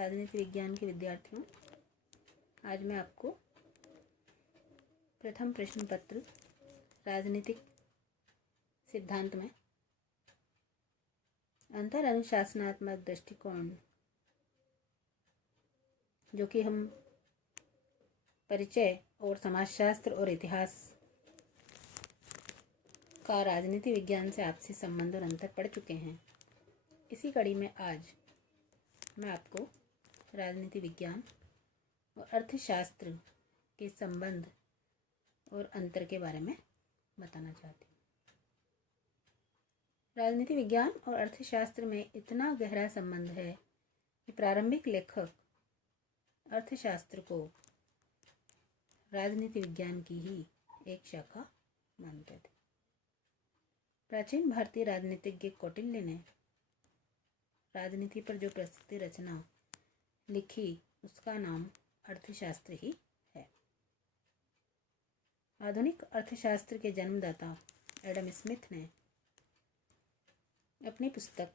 राजनीति विज्ञान के विद्यार्थियों, आज मैं आपको प्रथम प्रश्न पत्र राजनीतिक सिद्धांत में अंतर अनुशासनात्मक दृष्टिकोण, जो कि हम परिचय और समाजशास्त्र और इतिहास का राजनीति विज्ञान से आपसी संबंध और अंतर पढ़ चुके हैं, इसी कड़ी में आज मैं आपको राजनीति विज्ञान और अर्थशास्त्र के संबंध और अंतर के बारे में बताना चाहती हूँ। राजनीति विज्ञान और अर्थशास्त्र में इतना गहरा संबंध है कि प्रारंभिक लेखक अर्थशास्त्र को राजनीति विज्ञान की ही एक शाखा मानते थे। प्राचीन भारतीय राजनीतिज्ञ कौटिल्य ने राजनीति पर जो प्रसिद्ध रचना लिखी उसका नाम अर्थशास्त्र ही है। आधुनिक अर्थशास्त्र के जन्मदाता एडम स्मिथ ने अपनी पुस्तक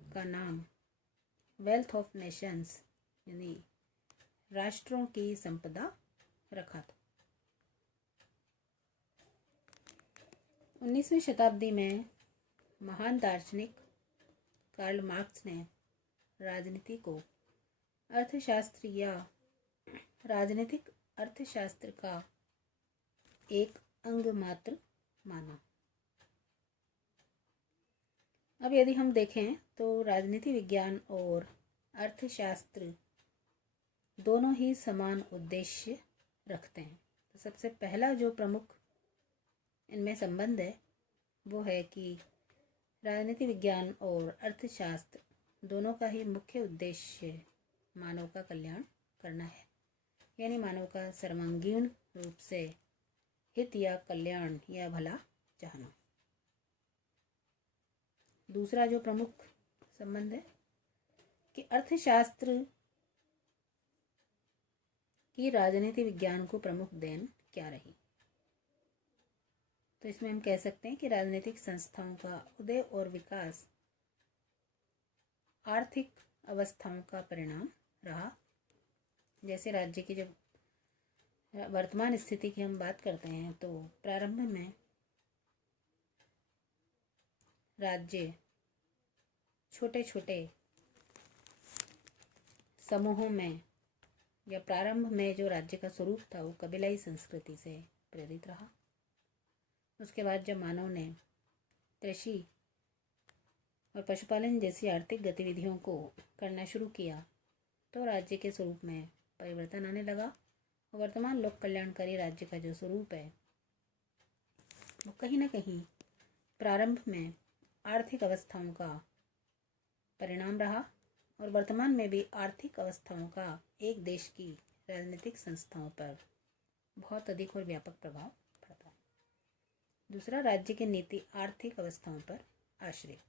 का नाम वेल्थ ऑफ नेशंस यानी राष्ट्रों की संपदा रखा था। 19वीं शताब्दी में महान दार्शनिक कार्ल मार्क्स ने राजनीति को अर्थशास्त्र या राजनीतिक अर्थशास्त्र का एक अंग मात्र माना। अब यदि हम देखें तो राजनीति विज्ञान और अर्थशास्त्र दोनों ही समान उद्देश्य रखते हैं। तो सबसे पहला जो प्रमुख इनमें संबंध है वो है कि राजनीति विज्ञान और अर्थशास्त्र दोनों का ही मुख्य उद्देश्य मानव का कल्याण करना है, यानी मानव का सर्वांगीण रूप से हित या कल्याण या भला चाहना। दूसरा जो प्रमुख संबंध है कि अर्थशास्त्र की राजनीति विज्ञान को प्रमुख देन क्या रही। तो इसमें हम कह सकते हैं कि राजनीतिक संस्थाओं का उदय और विकास आर्थिक अवस्थाओं का परिणाम रहा। जैसे राज्य की जब वर्तमान स्थिति की हम बात करते हैं तो प्रारंभ में राज्य छोटे छोटे समूहों में या प्रारंभ में जो राज्य का स्वरूप था वो कबीलाई संस्कृति से प्रेरित रहा। उसके बाद जब मानव ने कृषि और पशुपालन जैसी आर्थिक गतिविधियों को करना शुरू किया तो राज्य के स्वरूप में परिवर्तन आने लगा। वर्तमान लोक कल्याणकारी राज्य का जो स्वरूप है वो कहीं ना कहीं प्रारंभ में आर्थिक अवस्थाओं का परिणाम रहा और वर्तमान में भी आर्थिक अवस्थाओं का एक देश की राजनीतिक संस्थाओं पर बहुत अधिक और व्यापक प्रभाव पड़ता है। दूसरा, राज्य की नीति आर्थिक अवस्थाओं पर आश्रित।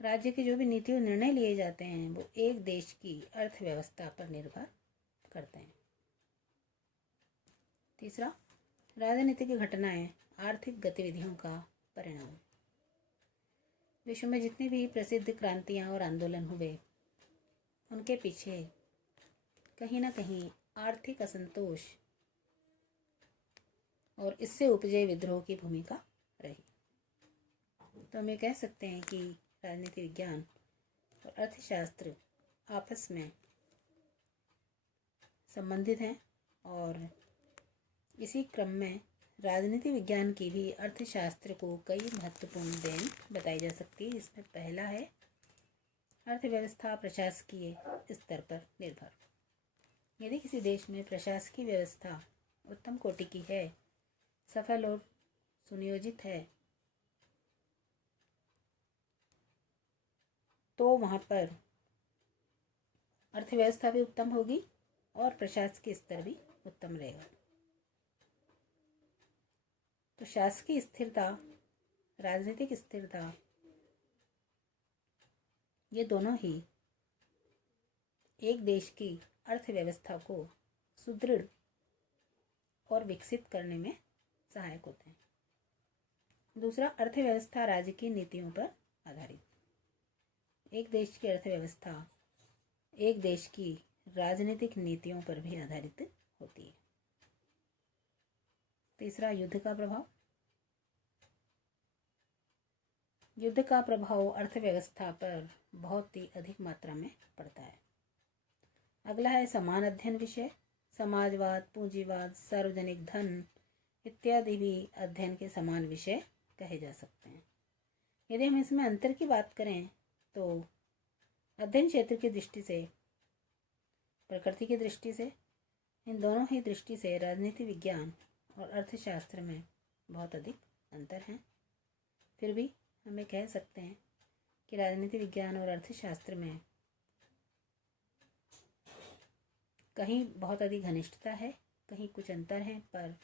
राज्य के जो भी नीति और निर्णय लिए जाते हैं वो एक देश की अर्थव्यवस्था पर निर्भर करते हैं। तीसरा, राजनीतिक घटनाएं आर्थिक गतिविधियों का परिणाम। विश्व में जितनी भी प्रसिद्ध क्रांतियां और आंदोलन हुए उनके पीछे कहीं ना कहीं आर्थिक असंतोष और इससे उपजे विद्रोह की भूमिका रही। तो हम ये कह सकते हैं कि राजनीति विज्ञान और अर्थशास्त्र आपस में संबंधित हैं और इसी क्रम में राजनीति विज्ञान की भी अर्थशास्त्र को कई महत्वपूर्ण देन बताई जा सकती है, जिसमें पहला है अर्थव्यवस्था प्रशासकीय स्तर पर निर्भर। यदि किसी देश में प्रशासकीय व्यवस्था उत्तम कोटि की है, सफल और सुनियोजित है, तो वहाँ पर अर्थव्यवस्था भी उत्तम होगी और प्रशासकीय स्तर भी उत्तम रहेगा। तो शासकीय स्थिरता, राजनीतिक स्थिरता, ये दोनों ही एक देश की अर्थव्यवस्था को सुदृढ़ और विकसित करने में सहायक होते हैं। दूसरा, अर्थव्यवस्था राज्य की नीतियों पर आधारित। एक देश की अर्थव्यवस्था एक देश की राजनीतिक नीतियों पर भी आधारित होती है। तीसरा, युद्ध का प्रभाव। युद्ध का प्रभाव अर्थव्यवस्था पर बहुत ही अधिक मात्रा में पड़ता है। अगला है समान अध्ययन विषय। समाजवाद, पूंजीवाद, सार्वजनिक धन इत्यादि भी अध्ययन के समान विषय कहे जा सकते हैं। यदि हम इसमें अंतर की बात करें तो अध्ययन क्षेत्र की दृष्टि से, प्रकृति की दृष्टि से, इन दोनों ही दृष्टि से राजनीति विज्ञान और अर्थशास्त्र में बहुत अधिक अंतर हैं। फिर भी हमें कह सकते हैं कि राजनीति विज्ञान और अर्थशास्त्र में कहीं बहुत अधिक घनिष्ठता है, कहीं कुछ अंतर हैं, पर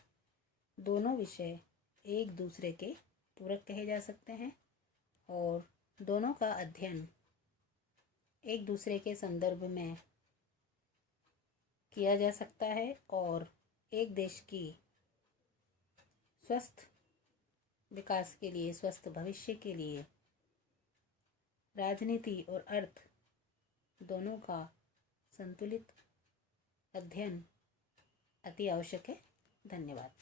दोनों विषय एक दूसरे के पूरक कहे जा सकते हैं और दोनों का अध्ययन एक दूसरे के संदर्भ में किया जा सकता है और एक देश की स्वस्थ विकास के लिए, स्वस्थ भविष्य के लिए राजनीति और अर्थ दोनों का संतुलित अध्ययन अति आवश्यक है। धन्यवाद।